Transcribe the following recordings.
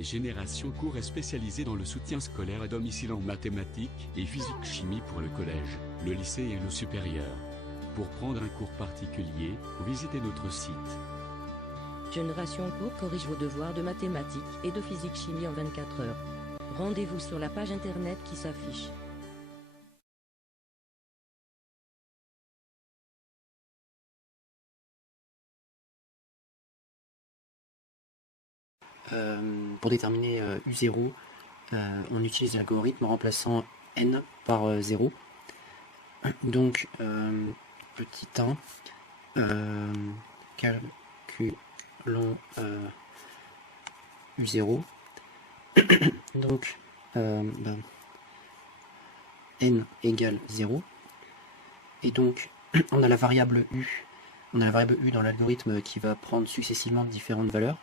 Génération Cours est spécialisée dans le soutien scolaire à domicile en mathématiques et physique-chimie pour le collège, le lycée et le supérieur. Pour prendre un cours particulier, visitez notre site. Génération Cours corrige vos devoirs de mathématiques et de physique-chimie en 24 heures. Rendez-vous sur la page internet qui s'affiche. Pour déterminer U0, on utilise l'algorithme en remplaçant n par 0. Donc, petit 1, calculons U0. Donc, n égale 0. Et donc, on a la variable U. On a la variable U dans l'algorithme qui va prendre successivement différentes valeurs.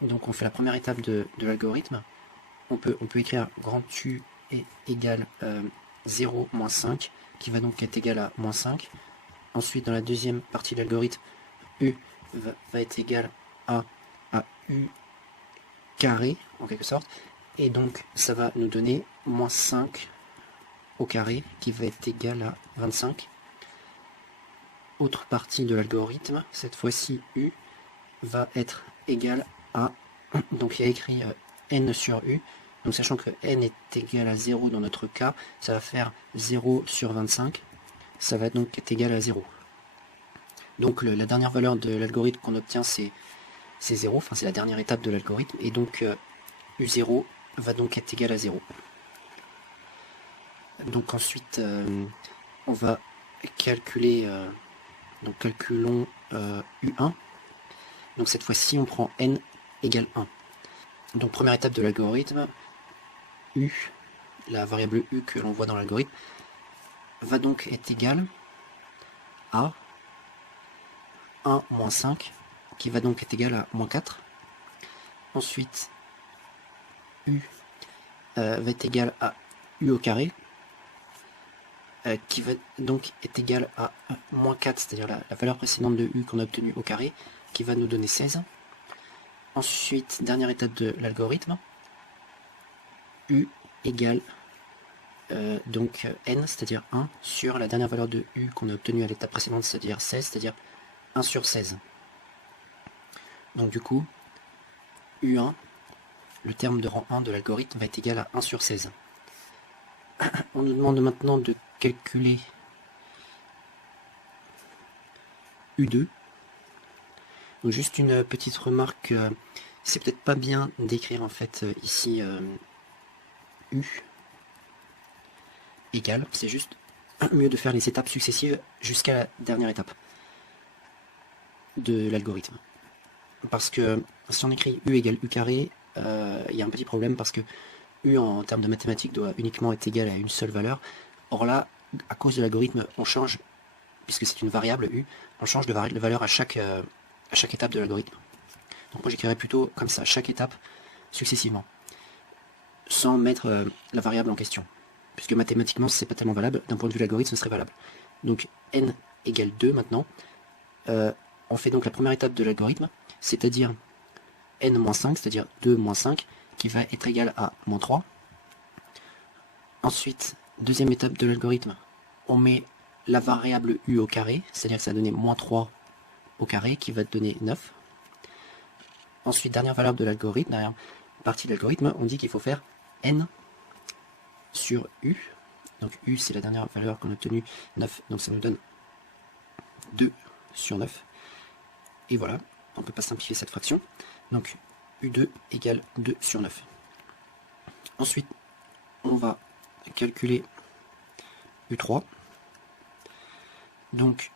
Donc on fait la première étape de l'algorithme. On peut écrire grand U est égal 0 moins 5, qui va donc être égal à moins 5. Ensuite, dans la deuxième partie de l'algorithme, U va être égal à U carré, en quelque sorte. Et donc ça va nous donner moins 5 au carré, qui va être égal à 25. Autre partie de l'algorithme, cette fois-ci U va être égal à, donc il y a écrit n sur U, donc sachant que n est égal à 0 dans notre cas, ça va faire 0 sur 25, ça va donc être égal à 0. Donc la dernière valeur de l'algorithme qu'on obtient c'est 0, enfin c'est la dernière étape de l'algorithme, et donc U0 va donc être égal à 0. Donc ensuite on va calculer, donc calculons U1. Donc cette fois-ci, on prend n égale 1. Donc première étape de l'algorithme, U, la variable U que l'on voit dans l'algorithme, va donc être égale à 1 moins 5, qui va donc être égal à moins 4. Ensuite, U va être égal à U au carré, qui va donc être égal à moins 4, c'est-à-dire la valeur précédente de U qu'on a obtenue au carré, qui va nous donner 16. Ensuite, dernière étape de l'algorithme, U égale donc n, c'est-à-dire 1, sur la dernière valeur de U qu'on a obtenue à l'étape précédente, c'est-à-dire 16, c'est-à-dire 1 sur 16. Donc du coup, U1, le terme de rang 1 de l'algorithme, va être égal à 1 sur 16. On nous demande maintenant de calculer U2. Donc juste une petite remarque, c'est peut-être pas bien d'écrire en fait ici U égale, c'est juste mieux de faire les étapes successives jusqu'à la dernière étape de l'algorithme. Parce que si on écrit U égale U carré, il y a un petit problème parce que U en termes de mathématiques doit uniquement être égal à une seule valeur. Or là, à cause de l'algorithme, on change, puisque c'est une variable U, on change de valeur à chaque étape de l'algorithme. Donc moi j'écrirais plutôt comme ça, chaque étape successivement, sans mettre la variable en question, puisque mathématiquement c'est pas tellement valable, d'un point de vue de l'algorithme ce serait valable. Donc n égale 2 maintenant, on fait donc la première étape de l'algorithme, c'est-à-dire n moins 5, c'est-à-dire 2 moins 5, qui va être égal à moins 3. Ensuite, deuxième étape de l'algorithme, on met la variable u au carré, c'est-à-dire que ça va donner moins 3 au carré, qui va donner 9. Ensuite, dernière valeur de l'algorithme, dernière partie de l'algorithme, on dit qu'il faut faire n sur u. Donc u, c'est la dernière valeur qu'on a obtenue, 9, donc ça nous donne 2 sur 9. Et voilà, on ne peut pas simplifier cette fraction. Donc u2 égale 2 sur 9. Ensuite, on va calculer u3. Donc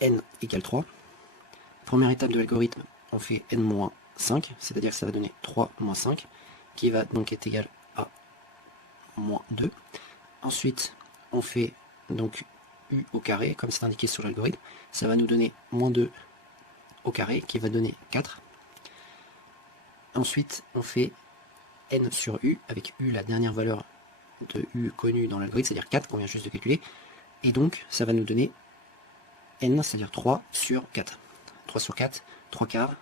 n égale 3. Première étape de l'algorithme, on fait n-5, c'est-à-dire que ça va donner 3 moins 5, qui va donc être égal à moins 2. Ensuite, on fait donc u au carré, comme c'est indiqué sur l'algorithme, ça va nous donner moins 2 au carré, qui va donner 4. Ensuite, on fait n sur u, avec u la dernière valeur de u connue dans l'algorithme, c'est-à-dire 4 qu'on vient juste de calculer, et donc ça va nous donner n, c'est-à-dire 3 sur 4. 3 sur 4, 3 quarts,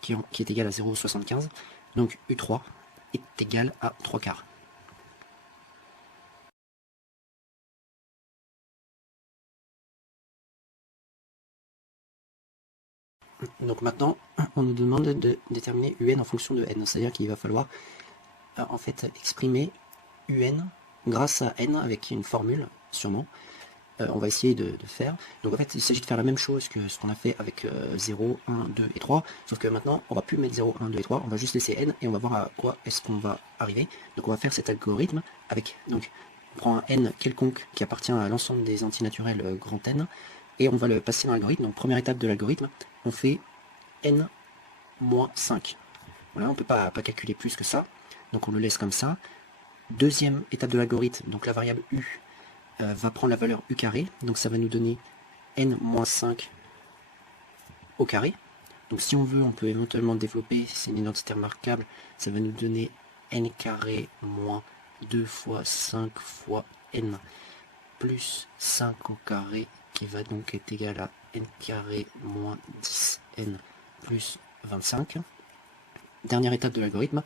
qui est égal à 0,75. Donc U3 est égal à 3/4. Donc maintenant, on nous demande de déterminer UN en fonction de n, c'est-à-dire qu'il va falloir en fait exprimer UN grâce à n avec une formule, sûrement. On va essayer de faire. Donc en fait, il s'agit de faire la même chose que ce qu'on a fait avec 0, 1, 2 et 3, sauf que maintenant, on va plus mettre 0, 1, 2 et 3, on va juste laisser n et on va voir à quoi est-ce qu'on va arriver. Donc on va faire cet algorithme avec, donc, on prend un n quelconque qui appartient à l'ensemble des antinaturels grand N, et on va le passer dans l'algorithme. Donc première étape de l'algorithme, on fait n moins 5. Voilà, on ne peut pas calculer plus que ça, donc on le laisse comme ça. Deuxième étape de l'algorithme, donc la variable u va prendre la valeur u carré, donc ça va nous donner n moins 5 au carré. Donc si on veut, on peut éventuellement développer, c'est une identité remarquable, ça va nous donner n carré moins 2 fois 5 fois n plus 5 au carré, qui va donc être égal à n carré moins 10n plus 25. Dernière étape de l'algorithme,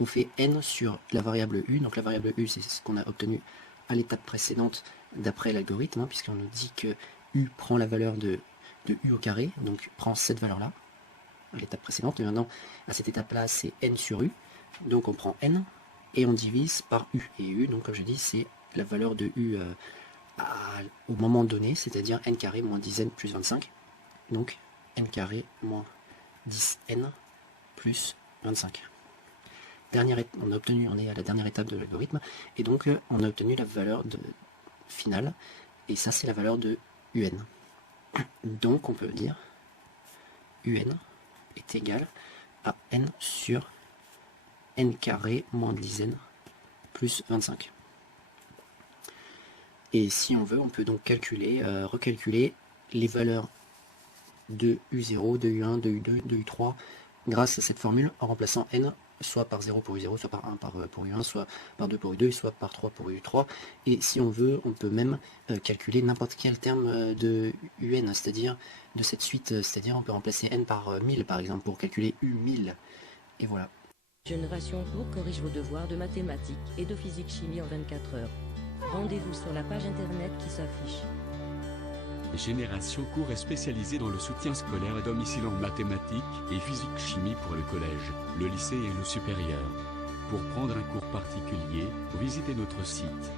on fait n sur la variable u, donc la variable u c'est ce qu'on a obtenu à l'étape précédente d'après l'algorithme, hein, puisqu'on nous dit que u prend la valeur de u au carré, donc prend cette valeur-là, à l'étape précédente, et maintenant à cette étape-là c'est n sur u, donc on prend n, et on divise par u, et u, donc comme je dis, c'est la valeur de u au moment donné, c'est-à-dire n carré moins 10n plus 25, donc n carré moins 10n plus 25. On a obtenu, on est à la dernière étape de l'algorithme, et donc on a obtenu la valeur finale, et ça c'est la valeur de un. Donc on peut dire un est égal à n sur n carré moins 10n plus 25. Et si on veut, on peut donc calculer, recalculer les valeurs de u0, de u1, de u2, de u3, grâce à cette formule, en remplaçant n soit par 0 pour u0, soit par 1 pour u1, soit par 2 pour u2, soit par 3 pour u3. Et si on veut, on peut même calculer n'importe quel terme de un, c'est-à-dire de cette suite, c'est-à-dire on peut remplacer n par 1000 par exemple, pour calculer u1000. Et voilà. Génération Cours corrige vos devoirs de mathématiques et de physique-chimie en 24 heures. Rendez-vous sur la page internet qui s'affiche. Génération Cours est spécialisée dans le soutien scolaire à domicile en mathématiques et physique-chimie pour le collège, le lycée et le supérieur. Pour prendre un cours particulier, visitez notre site